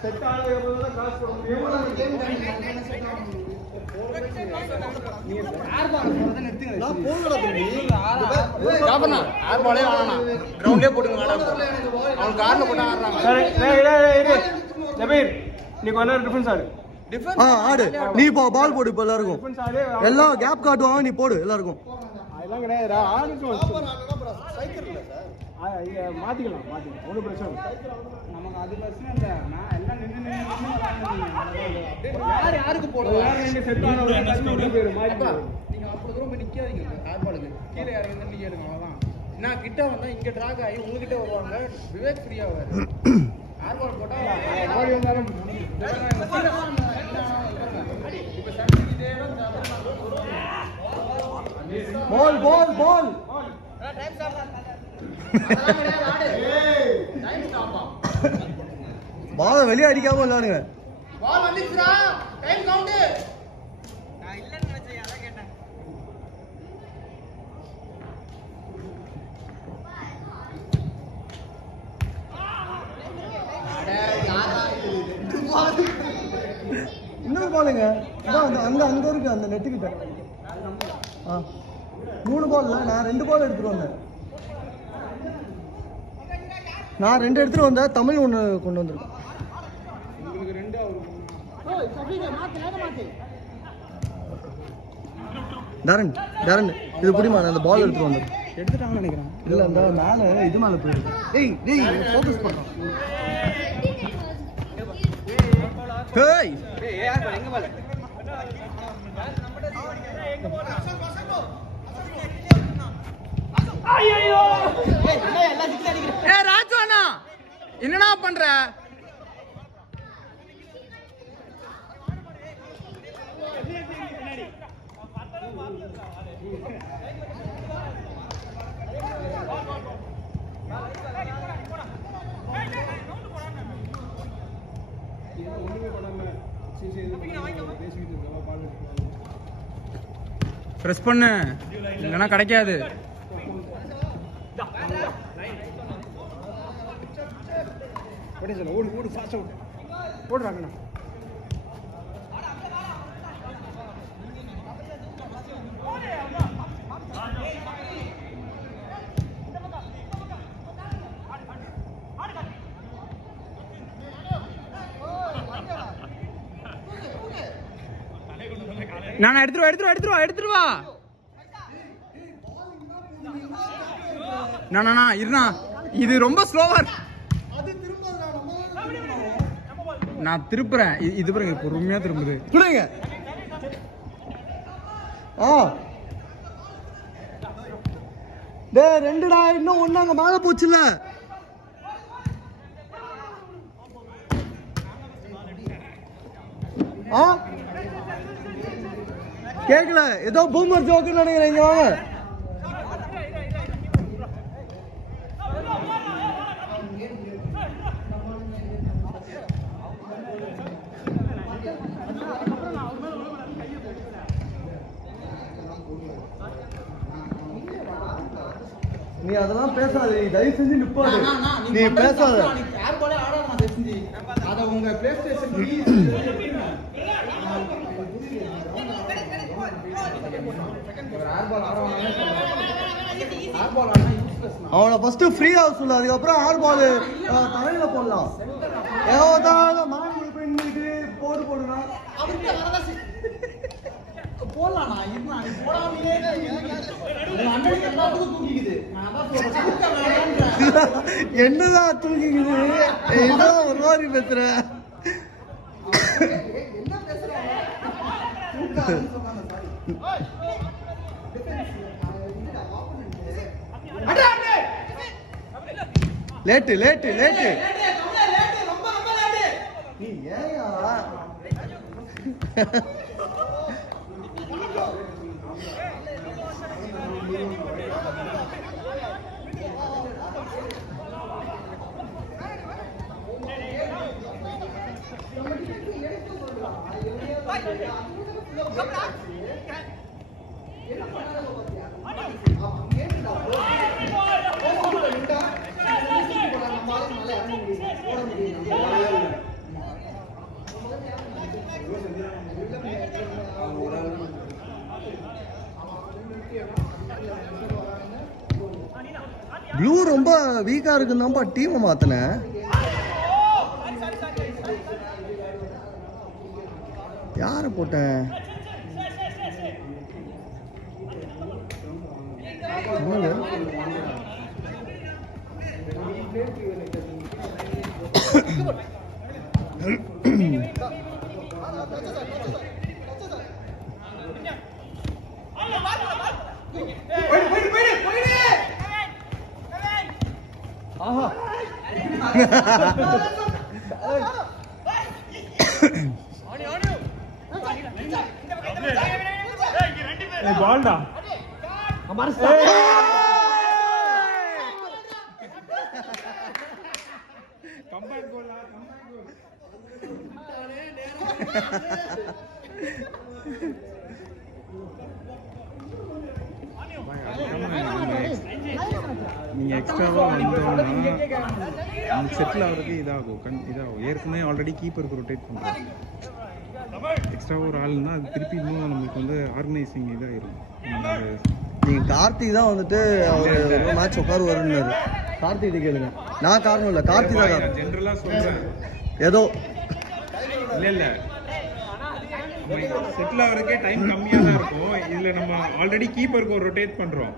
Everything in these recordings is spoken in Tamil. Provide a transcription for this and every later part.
செட் ஆனதுக்கு காசு போட முடியும். நீ பால் போடு இப்ப எல்லாருக்கும். எல்லாம் கேப் காட்டுவாங்க, நீ போடு எல்லாருக்கும். அதெல்லாம் கிடையாதுடா, மாத்திக்கலாம் ஒன்றும் பிரச்சனை இல்லை. நமக்கு அது பிரச்சனை இல்லை. நான் எல்லாம் நின்று யாருக்கு போடுவோம். செட் ஆன பேர் நீங்க அப்படி தூரம் போய் நிக்காதீங்க. ஹேர்பாலுக்கு கீழே யாரையும் நீங்க எடுங்க. அவ்வளவுதான். நான் கிட்ட வந்தா இங்க ட்ராக் ஆகி உங்ககிட்ட வருவாங்க. விவேக் ஃப்ரீயா வர ஹேர்பால் போட்டா ஓடி வந்தாலும் பால் பால் பால் பால வெளியே அடிக்காம விளையாடுங்க. பால் வந்துச்சுடா, டைம் கவுண்ட். நான் இல்லன்னு நினைச்சேன், அத கேட்டேன். அட யாரா இது? இன்னொரு பாலுங்க. அங்க அங்க இருக்கு அந்த நெட்டு கிட்ட. 3 பால்ல நான் 2 பால் எடுத்துட்டு வந்தேன். நான் 2 எடுத்துட்டு வந்தேன். தமிழ் 1 கொண்டு வந்திருக்கேன். உங்களுக்கு 2 அவருக்கு. ஓய் சபீங்க மாத்து. தரன் இது புடிமா, நான் அந்த பால் எடுத்துட்டு வந்தேன். எடுத்துட்டாங்கன்னு நினைக்கிறேன். இல்ல அந்த மேல இது மேல போயிருக்கு. டேய் ஃபோக்கஸ் பண்ணு. ஹேய் யார் பால் எங்க பால்? ஐயோ ராஜு அண்ணா என்னடா பண்ற? பிரஸ் பண்ணு, இல்லைன்னா கிடைக்காது. ஓடு ஃபாஸ்டா ஓடுறாங்கண்ணா. நான் எடுத்துட்டு வா. இருண்ணா, இது ரொம்ப ஸ்லோவா. நான் திருப்புறேன். இது பாருங்க, பொறுமையா திரும்புது. புரியுங்க. டேய் 2டா, இன்னும் 1 அங்க மேல போச்சுல. கேக்கல, ஏதோ பூமர் ஜோக்குன்னு நினைக்கிறேன். இங்க வாங்க. நீ அதெல்லாம் பேசாத, நீ தயவு செஞ்சு நிப்பாடு. நீ பேசாத. அத உங்க பிளே ஸ்டேஷன் அவனை ஃபர்ஸ்ட் ஃப்ரீயா சொல்லு, அதுக்கப்புறம் ஆல் பால் தலையில போடலாம். ஏதாவது மார்க் பண்ணிட்டு போடுனா போடலாம். என்னதான் தூக்கிக்குது? என்னதான் ஒரு மாதிரி பேசுற? லேட்டு நீ ஏயா ப்ளூ ரொம்ப வீக்கா இருக்குதான்ப்பா டீமை மாத்தினேன். யார போட்டேன்? பால்டா கம்பேக் கோல் நீங்க எக்ஸ்ட்ராவா வந்தோம்னா அந்த செட்டில் ஆகிறதுக்கு இதாகும். ஏற்கனவே ஆல்ரெடி கீப்பருக்கு ரொட்டேட் பண்றோம். எக்ஸ்ட்ரா ஒரு ஆள்னா அது திருப்பி இன்னும் நம்மளுக்கு வந்து ஆர்கனைசிங் இதாயிரும். நீங்க கார்த்திக் தான் வந்துட்டு அவர் மேட்ச் உட்காரு வரும்னாரு. கார்த்திக் கேளுங்க. நான் காரணம் இல்லை, கார்த்திக் தான் காரணம். ஜென்ரலா சொல்றேன். ஏதோ இல்ல செட்டில் ஆகிறதுக்கே டைம் கம்மியா தான் இருக்கும். இதுல நம்ம ஆல்ரெடி கீப்பருக்கு ஒரு ரொட்டேட் பண்றோம்.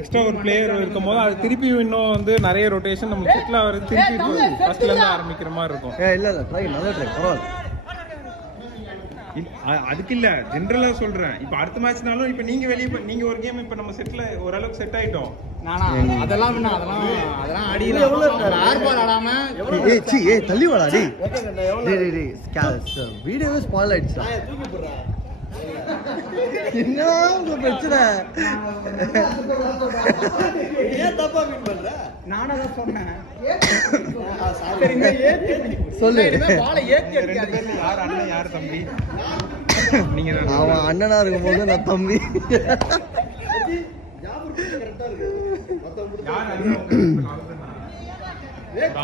எக்ஸ்ட்ரா ஒரு பிளேயர் இருக்கும் போது அது திருப்பி இன்னும் வந்து நிறைய ரொட்டேஷன் நம்ம செட்டில் ஆகிறது திருப்பி ஃபர்ஸ்ட்ல இருந்து ஆரம்பிக்கிற மாதிரி இருக்கும். இல்ல ட்ரை நல்ல ட்ரை பரவாயில்ல. அதுக்கு இல்ல ஜெனரலா சொல்றேன். இப்ப அடுத்த மேட்ச்னாலும் இப்ப நீங்க வெளிய நீங்க ஒரு கேம் இப்ப நம்ம செட்ல ஓரளவுக்கு செட் ஆயிட்டோம். அதெல்லாம் அடியில ஆர்பால் ஆடாம ஏய் தள்ளி வாடா டேய் வீடியோவே ஸ்பாயில் ஆயிடுச்சு. என்ன உங்க பிரச்சனை? ஏன் தப்பா மீன் பண்ற? நானே தான் சொன்னேன். சொல்லு பாலை ஏத்தி அடிக்காதீங்க. யார் அண்ணன் யார் தம்பி? நீங்க அவன் அண்ணனா இருக்கும்போது நான் தம்பி.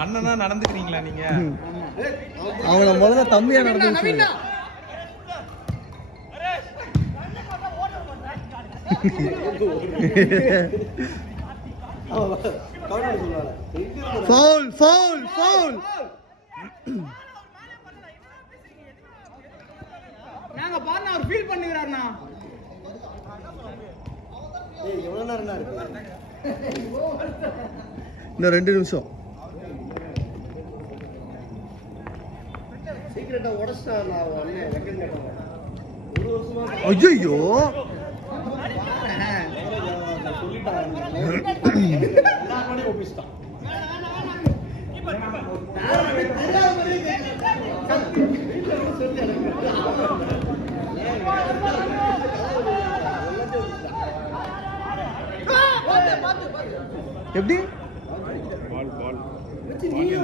அண்ணனா நடந்துக்கிறீங்களா நீங்க? அவனை முதல்ல தம்பியா நடந்து சொல்லு. Foul foul foul. நாங்க பாருங்க அவர் ஃபீல் பண்ணிக்கிறாருண்ணா. ஏய் எவ்வளவு நேரம்னா இருக்கு? இன்னும் 2 நிமிஷம். சீக்கிரட்டா உடைச்சா நான் அண்ணன் ரெக்கன் கேட்டேன். ஒரு வருஷமா ஐயோ எப்படி பால் பால் ஐயோ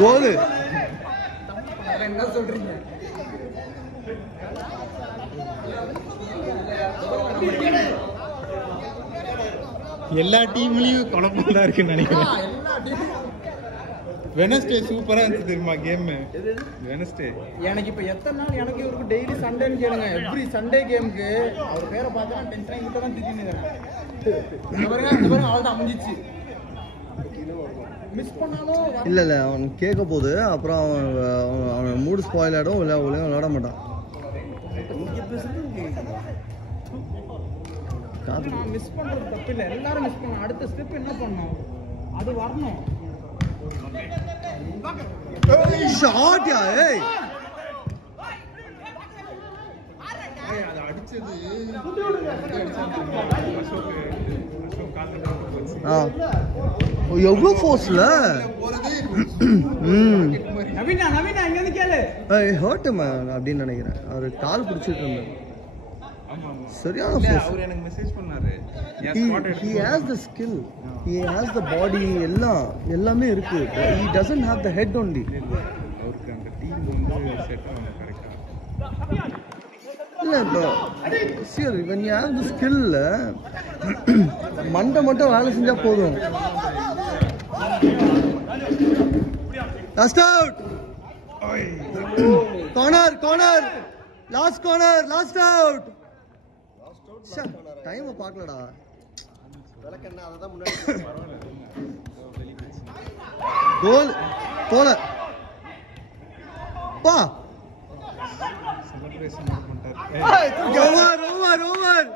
கோலு. என்ன சொல்றீங்க? எல்லா டீம்லயும் குழப்பம் தான் இருக்குன்னு நினைக்கிறேன். வெனஸ்டே சூப்பரா இருந்துச்சு தெரியுமா கேம்? வெனஸ்டே எனக்கு இப்ப எத்தனை நாள் எனக்கு இவருக்கு டெய்லி சண்டேன்னு கேளுங்க. எவ்ரி சண்டே கேமுக்கு அவர் பேரை பார்த்தா டென்ஷன் கிட்ட தான் திட்டின்னு அவள் தான் அமைஞ்சிச்சு. மிஸ் பண்ணாலும் இல்ல அவன் கேட்க போகுது. அப்புறம் அவன் மூடு ஸ்பாயில் ஆயிடும். இல்லை ஒழுங்காக விளாட மாட்டான். நான் மிஸ் பண்றது தப்பு இல்லை. எல்லாரும் மிஸ் பண்ணணும். அடுத்த ஸ்டெப் என்ன பண்ணணும் அது வரணும். ஷாட் யா ஏய் அது அடிச்சது எவ்வளோ ஃபோர்ஸ்ல நவீனா நவீனா இங்க வந்து கேளு. ஹர்ட் மேன் அப்படின்னு நினைக்கிறேன். அவர் கால் பிடிச்சிட்டு இருந்தார். சரியான ஃபோர்ஸ். அவர் எனக்கு மெசேஜ் பண்ணாரு. he has the skill, he has the body, எல்லாமே இருக்கு. he doesn't have the head only. அவருக்கு அந்த டீம் வந்து செட் ஆகும் கரெக்ட்டா. இல்ல இப்போ சரி when you have the skill மண்டை மட்டும் வேலை செஞ்சா போதும். Last out corner last corner last out time பார்க்கலடா விளக்கண்ணா அததான் முன்னாடி கோல் போல பா செலிப்ரேஷன் பண்ணிட்டாரு ஓவர்